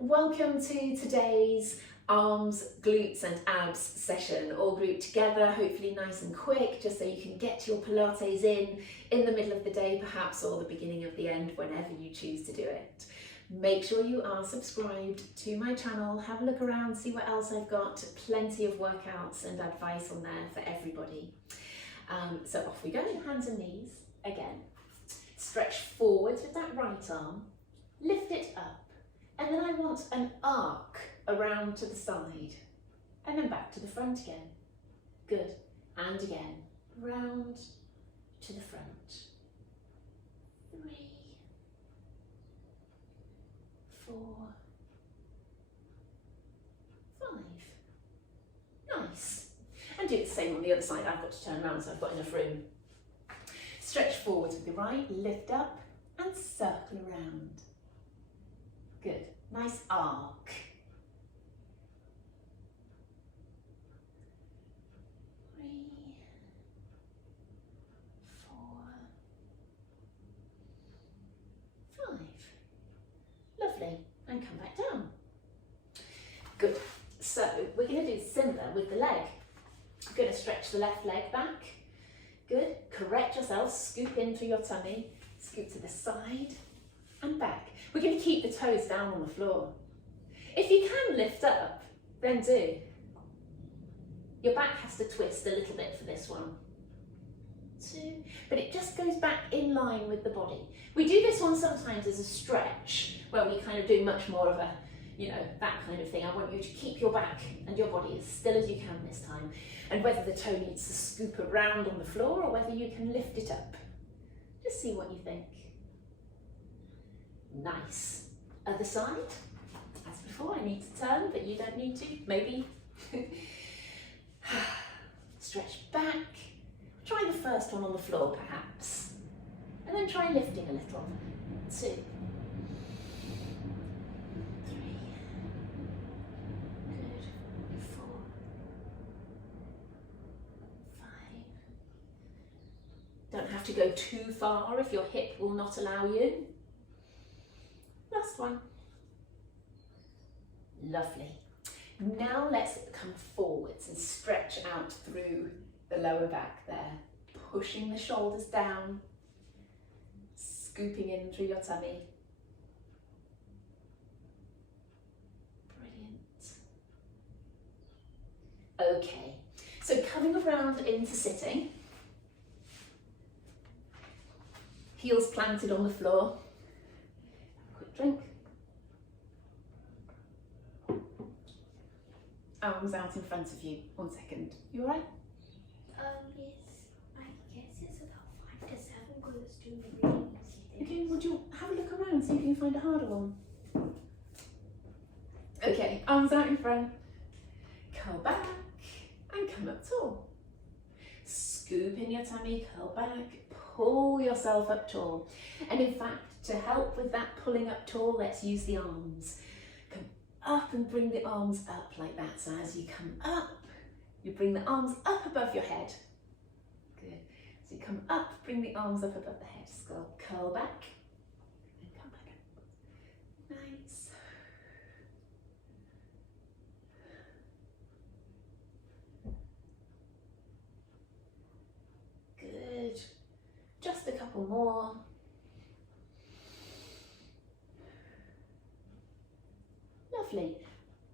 Welcome to today's arms, glutes and abs session, all grouped together, hopefully nice and quick, just so you can get your Pilates in the middle of the day perhaps, or the beginning of the end, whenever you choose to do it. Make sure you are subscribed to my channel, have a look around, see what else I've got, plenty of workouts and advice on there for everybody. So off we go, hands and knees again. Stretch forwards with that right arm, lift it up, and then I want an arc around to the side, and then back to the front again. Good, and again, round to the front. 3, 4, 5. Nice. And do the same on the other side. I've got to turn around so I've got enough room. Stretch forwards with the right, lift up and circle around. Good, nice arc. 3, 4, 5. Lovely, and come back down. Good, so we're going to do similar with the leg. We're going to stretch the left leg back. Good, correct yourself, scoop in through your tummy, scoop to the side and back. We're going to keep the toes down on the floor. If you can lift up, then do. Your back has to twist a little bit for this one. 2, but it just goes back in line with the body. We do this one sometimes as a stretch, where we kind of do much more of a, that kind of thing. I want you to keep your back and your body as still as you can this time. And whether the toe needs to scoop around on the floor or whether you can lift it up. Just see what you think. Nice. Other side. As before, I need to turn, but you don't need to, maybe. Stretch back. Try the first one on the floor, perhaps. And then try lifting a little. 2, 3. Good. 4, 5. Don't have to go too far if your hip will not allow you. Last one. Lovely. Now let's come forwards and stretch out through the lower back there, pushing the shoulders down, scooping in through your tummy. Brilliant. Okay, so coming around into sitting, heels planted on the floor. Quick drink. Arms out in front of you. 1 second. You alright? Yes. I guess it's about 5 to 7 because it's doing the really easy thing. Okay, would you have a look around, see if you can find a harder one? Okay, arms out in front. Curl back and come up tall. Scoop in your tummy, curl back, pull yourself up tall. And in fact, to help with that pulling up tall, let's use the arms. Come up and bring the arms up like that. So as you come up, you bring the arms up above your head. Good. So you come up, bring the arms up above the head. Skull, curl back and come back up. Nice. Good. Just a couple more. Lovely.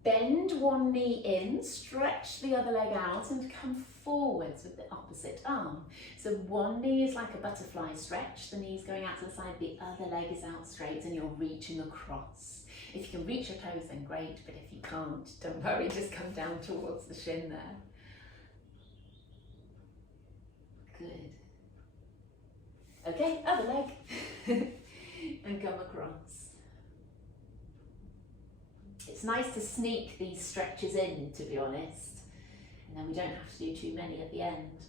Bend one knee in, stretch the other leg out and come forwards with the opposite arm. So one knee is like a butterfly stretch, the knee's going out to the side, the other leg is out straight and you're reaching across. If you can reach your toes then great, but if you can't, don't worry, just come down towards the shin there. Good. Okay, other leg and come across. It's nice to sneak these stretches in, to be honest, and then we don't have to do too many at the end.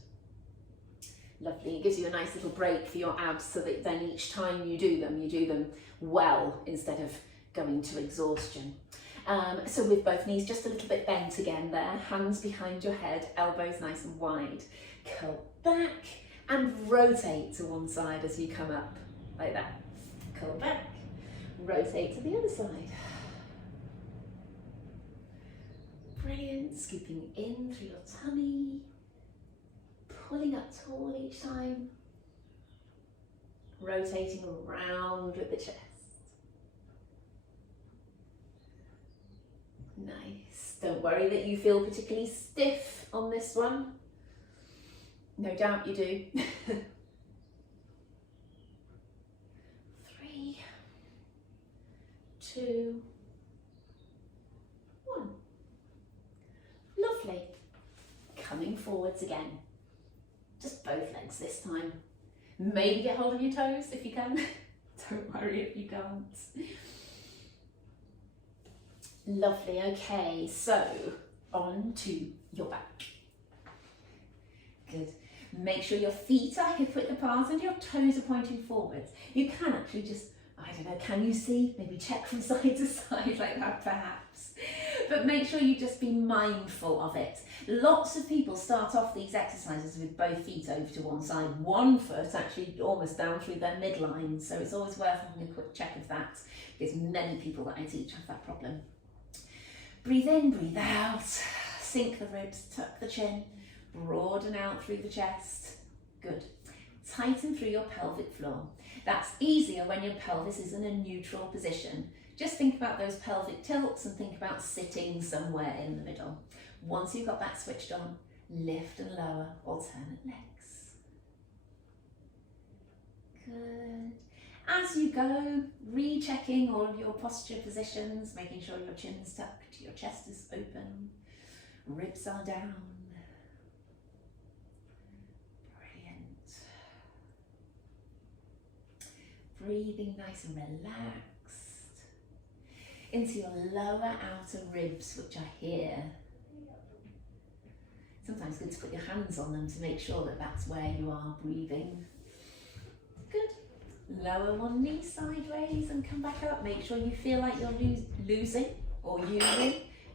Lovely, it gives you a nice little break for your abs so that then each time you do them well instead of going to exhaustion. So with both knees just a little bit bent again there, hands behind your head, elbows nice and wide. Curl back and rotate to one side as you come up, like that. Curl back, rotate to the other side. Brilliant. Scooping in through your tummy, pulling up tall each time, rotating around with the chest. Nice. Don't worry that you feel particularly stiff on this one. No doubt you do. 3, 2, 1. Lovely. Coming forwards again. Just both legs this time. Maybe get hold of your toes if you can. Don't worry if you can't. Lovely, okay, so on to your back. Good. Make sure your feet are hip width apart and your toes are pointing forwards. You can actually just, I don't know, can you see? Maybe check from side to side like that perhaps. But make sure you just be mindful of it. Lots of people start off these exercises with both feet over to one side, one foot actually almost down through their midline. So it's always worth having a quick check of that because many people that I teach have that problem. Breathe in, breathe out, sink the ribs, tuck the chin, broaden out through the chest. Good. Tighten through your pelvic floor. That's easier when your pelvis is in a neutral position. Just think about those pelvic tilts and think about sitting somewhere in the middle. Once you've got that switched on, lift and lower alternate legs. Good. As you go, rechecking all of your posture positions, making sure your chin's tucked, your chest is open, ribs are down. Brilliant. Breathing nice and relaxed into your lower outer ribs, which are here. Sometimes good to put your hands on them to make sure that that's where you are breathing. Good. Lower one knee sideways and come back up. Make sure you feel like you're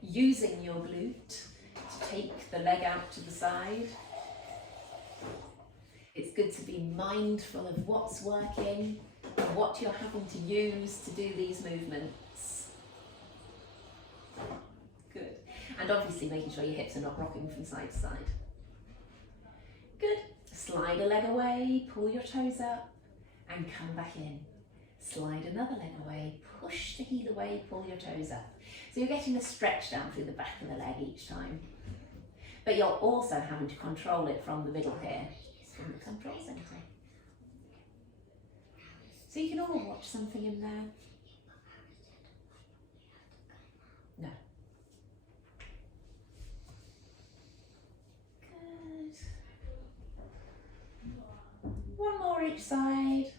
using your glute to take the leg out to the side. It's good to be mindful of what's working and what you're having to use to do these movements. Good. And obviously making sure your hips are not rocking from side to side. Good. Slide a leg away, pull your toes up and come back in. Slide another leg away, push the heel away, pull your toes up. So you're getting a stretch down through the back of the leg each time. But you're also having to control it from the middle here, from the control centre. So you can all watch something in there. No. Good. One more each side.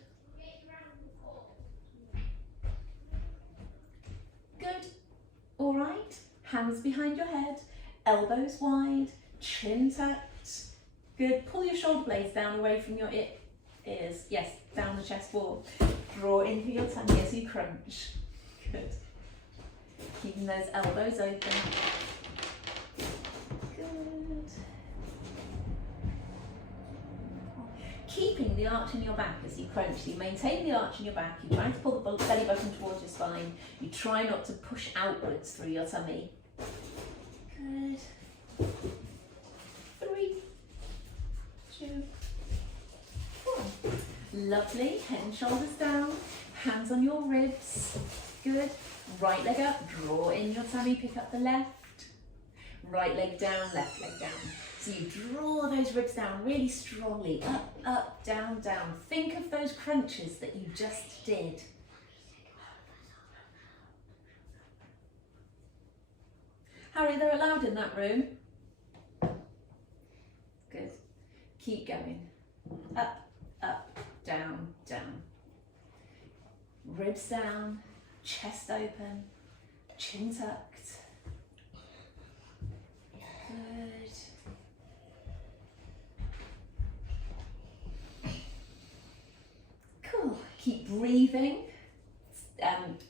Good. All right. Hands behind your head, elbows wide, chin tucked. Good. Pull your shoulder blades down away from your ears. Yes, down the chest wall. Draw in through your tummy as you crunch. Good. Keeping those elbows open. Good. Keeping the arch in your back as you crunch. So you maintain the arch in your back. You try to pull the belly button towards your spine. You try not to push outwards through your tummy. Good. 3, 2, 1. Lovely. Head and shoulders down. Hands on your ribs. Good. Right leg up. Draw in your tummy. Pick up the left. Right leg down. Left leg down. So you draw those ribs down really strongly. Up, up, down, down. Think of those crunches that you just did. Harry, they're allowed in that room. Good. Keep going. Up, up, down, down. Ribs down, chest open, chin tucked. Good. Cool. Keep breathing.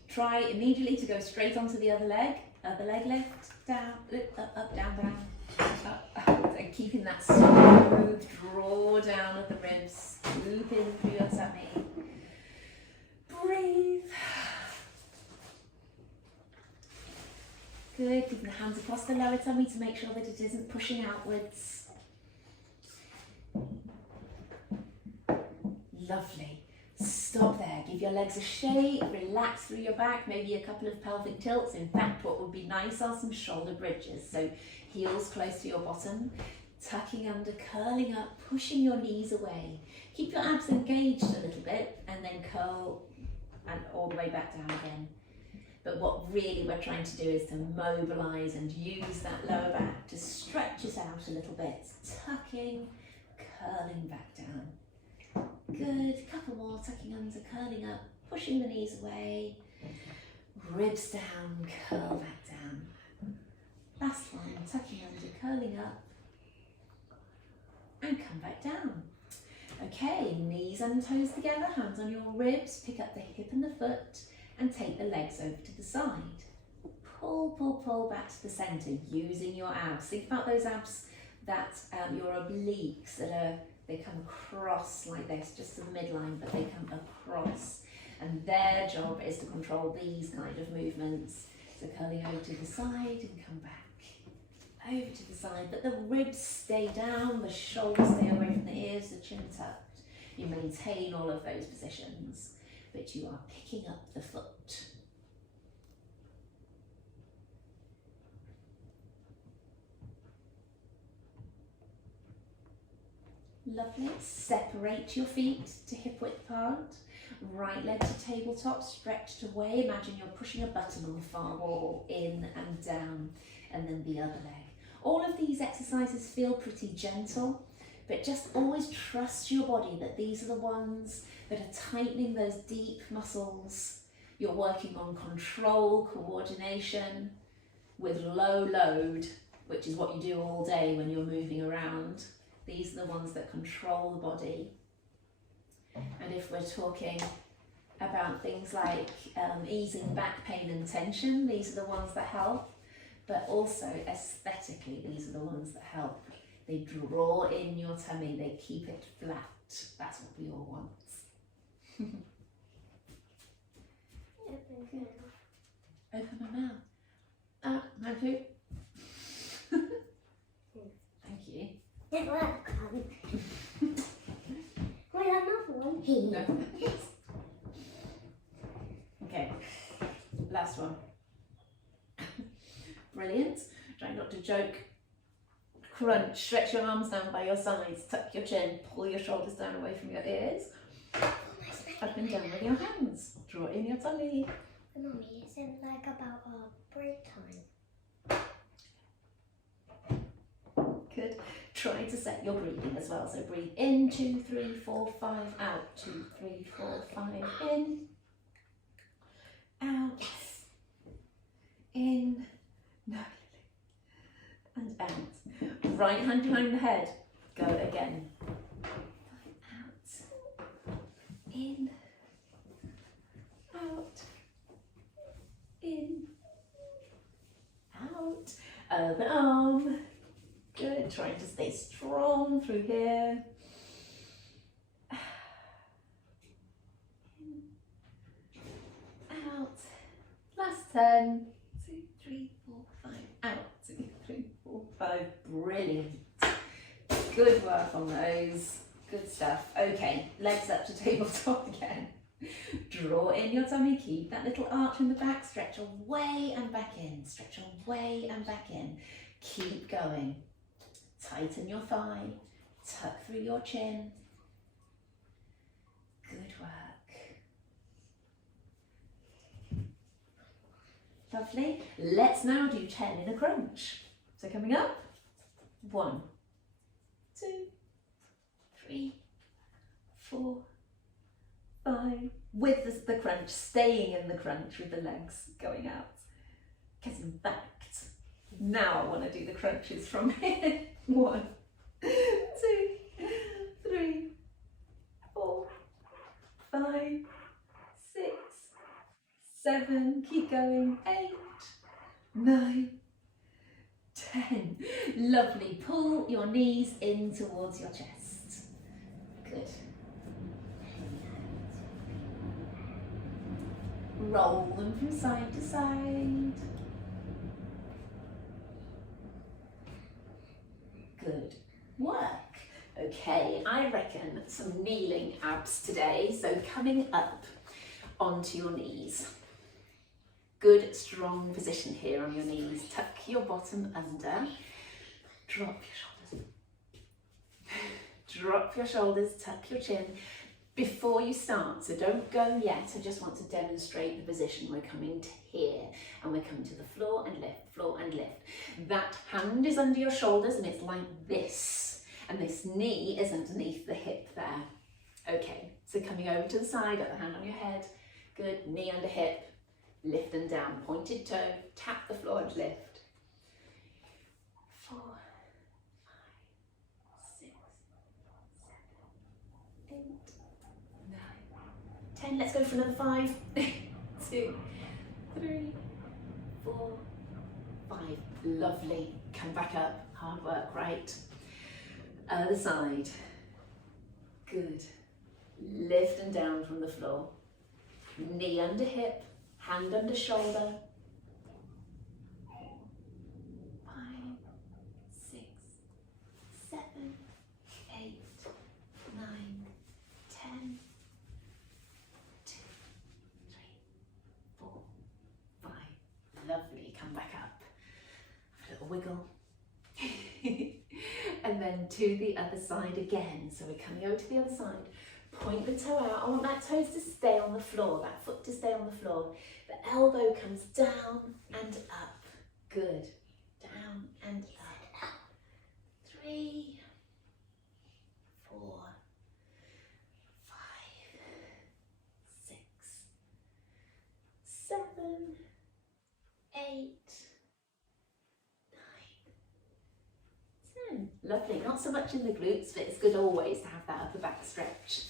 Try immediately to go straight onto the other leg. Other leg lift, down, up, up, down, down, up, up. And keeping that smooth draw down of the ribs. Scoop in through your tummy. Breathe. Good. Good. Keeping the hands across the lower tummy to make sure that it isn't pushing outwards. Lovely. Stop there. Give your legs a shake. Relax through your back. Maybe a couple of pelvic tilts. In fact, what would be nice are some shoulder bridges. So heels close to your bottom. Tucking under, curling up, pushing your knees away. Keep your abs engaged a little bit and then curl and all the way back down again. But what really we're trying to do is to mobilise and use that lower back to stretch us out a little bit. Tucking, curling back down. Good, couple more, tucking under, curling up, pushing the knees away. Ribs down, curl back down. Last one, tucking under, curling up. And come back down. Okay, knees and toes together, hands on your ribs, pick up the hip and the foot and take the legs over to the side. Pull, pull, pull back to the centre using your abs. Think about those abs that your obliques they come across like this, just to the midline, but they come across. And their job is to control these kind of movements. So curling over to the side and come back. Over to the side, but the ribs stay down, the shoulders stay away from the ears, the chin tucked. You maintain all of those positions, but you are picking up the foot. Lovely. Separate your feet to hip width apart. Right leg to tabletop, stretched away. Imagine you're pushing a button on the far wall, in and down, and then the other leg. All of these exercises feel pretty gentle, but just always trust your body that these are the ones that are tightening those deep muscles. You're working on control, coordination with low load, which is what you do all day when you're moving around. These are the ones that control the body. And if we're talking about things like easing back pain and tension, these are the ones that help. But also aesthetically, these are the ones that help. They draw in your tummy, they keep it flat. That's what we all want. Open my mouth. Thank you. Thank you. You're welcome. Wait, another one here. No. Okay, last one. Brilliant. Try not to joke. Crunch. Stretch your arms down by your sides. Tuck your chin. Pull your shoulders down away from your ears. Up and down with your hands. Draw in your tummy. Mommy, is it like about break time? Good. Try to set your breathing as well. So breathe in, 2, 3, 4, 5. Out, 2, 3, 4, 5. In. Out. In. No. And out. Right hand behind the head. Go again. Out. In. Out. In. Out. Other arm. Good. Trying to stay strong through here. In. Out. Last 10. 2, 3, 4, 5. Out. 2, 3, 4, 5. Brilliant. Good work on those. Good stuff. Okay, legs up to tabletop again. Draw in your tummy. Keep that little arch in the back. Stretch away and back in. Stretch away and back in. Keep going. Tighten your thigh. Tuck through your chin. Good work. Lovely. Let's now do 10 in a crunch. So coming up, 1, 2, 3, 4, 5. With the crunch, staying in the crunch with the legs going out. Because in fact, now I want to do the crunches from here. 1, 2, 3, 4, 5, 6, 7, keep going, 8, 9, 10. Lovely. Pull your knees in towards your chest. Good. Roll them from side to side. I reckon some kneeling abs today. So coming up onto your knees. Good, strong position here on your knees. Tuck your bottom under. Drop your shoulders. Drop your shoulders, tuck your chin. Before you start, so don't go yet, I just want to demonstrate the position. We're coming to here and we're coming to the floor and lift, floor and lift. That hand is under your shoulders and it's like this. And this knee is underneath the hip there. Okay, so coming over to the side, other hand on your head. Good, knee under hip, lift and down, pointed toe, tap the floor and lift. 4, 5, 6, 7, 8, 9, 10. Let's go for another 5, 2, 3, 4, 5. Lovely. Come back up. Hard work, right? Other side. Good. Lift and down from the floor. Knee under hip, hand under shoulder. 5, 6, 7, 8, 9, 10. 2, 3, 4, 5. Lovely. Come back up. A little wiggle. And then to the other side again. So we're coming over to the other side. Point the toe out. I want that toes to stay on the floor, that foot to stay on the floor. The elbow comes down and up. Good. Down and up. 3, 4, 5, 6, 7, 8, 9, 10. Lovely. Not so much in the glutes, but it's good always to have that upper back stretch.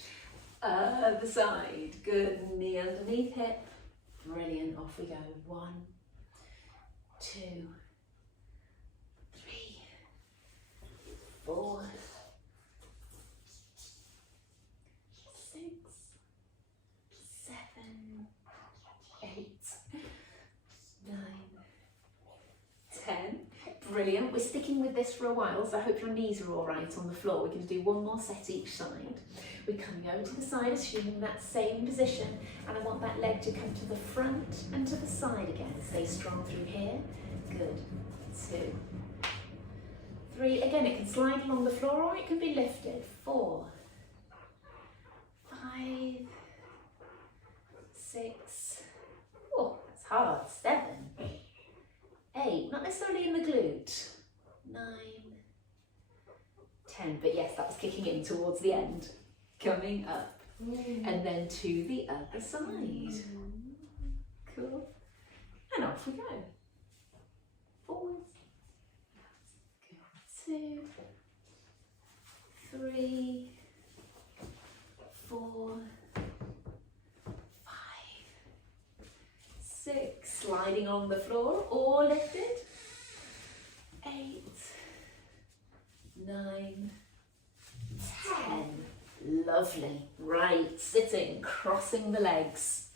Other side. Good. Knee underneath hip. Brilliant. Off we go. 1, 2, 3, 4, 6, 7, 8, 9, 10. Brilliant. We're sticking with this for a while, so I hope your knees are all right on the floor. We're going to do one more set each side. We're coming over to the side, assuming that same position, and I want that leg to come to the front and to the side again. Stay strong through here. Good. 2, 3. Again, it can slide along the floor or it can be lifted. 4, 5, 6. Oh, that's hard. 7, 8. Not necessarily in the glute. 9, 10. But yes, that was kicking in towards the end. Coming up. And then to the other side. Cool. And off we go. Forwards. 2, 3, 4, 5, 6. Sliding on the floor or lifted. 8, 9, 10. Lovely. Right, sitting, crossing the legs.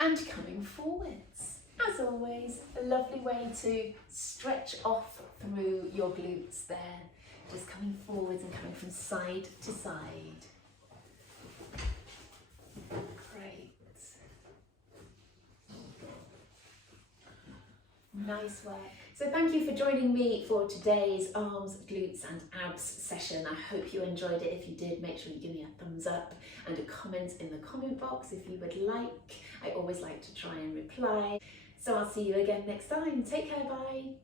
And coming forwards. As always, a lovely way to stretch off through your glutes there. Just coming forwards and coming from side to side. Great. Nice work. So thank you for joining me for today's arms, glutes and abs session. I hope you enjoyed it. If you did, make sure you give me a thumbs up and a comment in the comment box if you would like. I always like to try and reply. So I'll see you again next time. Take care, bye.